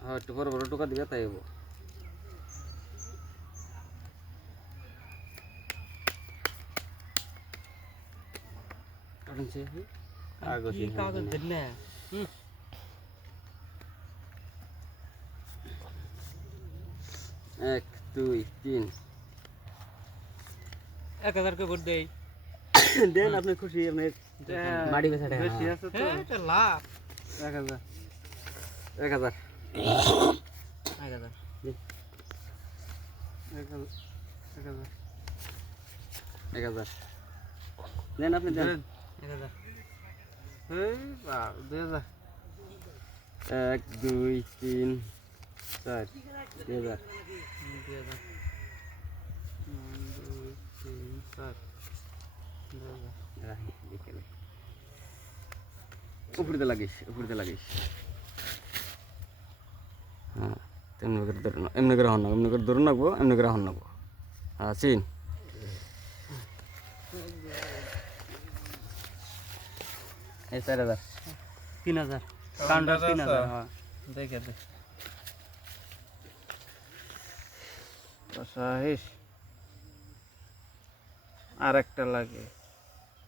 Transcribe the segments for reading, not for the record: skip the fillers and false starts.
হ্যাঁ একটু বড় বড় টোকা দিবে তাই হবো কাগজ দেন না 1 2 3 1000 করে ভোট দেই দেন আপনি খুশি আপনি মাটি বেচা টাকা বেশি আছে তো এটা লাভ 1000 1000 দেন আপনি দেন 1000 এই বাহ 2000 1 2 3 4 2000 উপরে লাগিস হ্যাঁ এমনি করে হন এমনি করে ধরুন নাকবো এমনি করে হন নাকবো হ্যাঁ চিন এই 4000 3000 কাউন্টার 3000 হ্যাঁ দেখে দে সাহিস আর একটা লাগে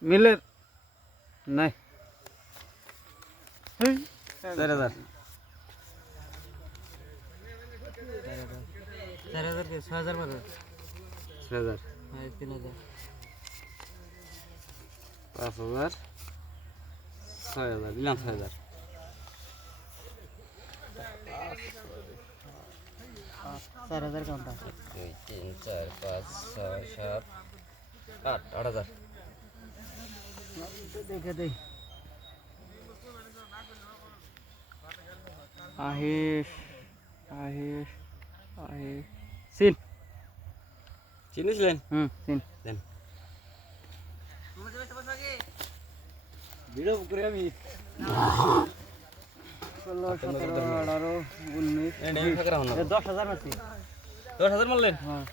মিলের নাই 4000 4000 के 6000 मारो 6000 हां 3000 5000 6000 দিলাম 6000 4000 काउंटर 2 3 4 5 6 7 8 8000 देखे दे আহিস সিন চিনিছিলেন সিন দেন ভিডিও করে আমি 16 17 18 19 ফাঁকে রাখুন 10000 মারছি 10000 মারলেন হ্যাঁ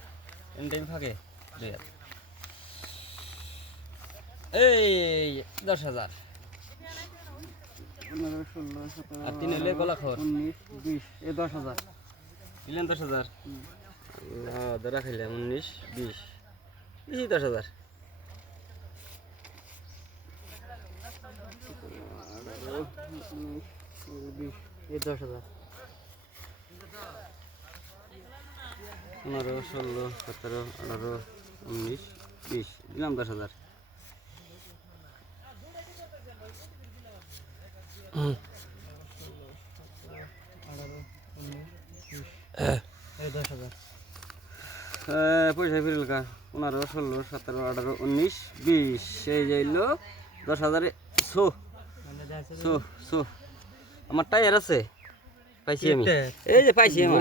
এন টাইম ফাঁকে 2000 এই 10000 15 16 17 আর তিন হলে গলা খর 19 20 এ 10000 দিলেন 10000 আল্লাহ ধরা খাইলাম 19 20 এই 10000 ये 10000 15 16 17 18 19 20 দিলাম 10000 ये 10000 পয়সা ফিরিল কা 15 16 17 18 19 20 এই যাইলো 10000 সো আমার টায়ার আছে পাইছি আমি এই যে পাইছি আমার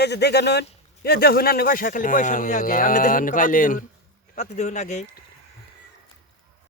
এই যে দেখুন এই দেখুন না পয়সা খালি পয়সা নিয়ে আগে আপনি দেখুন পাইলেন পাতি দেখুন আগে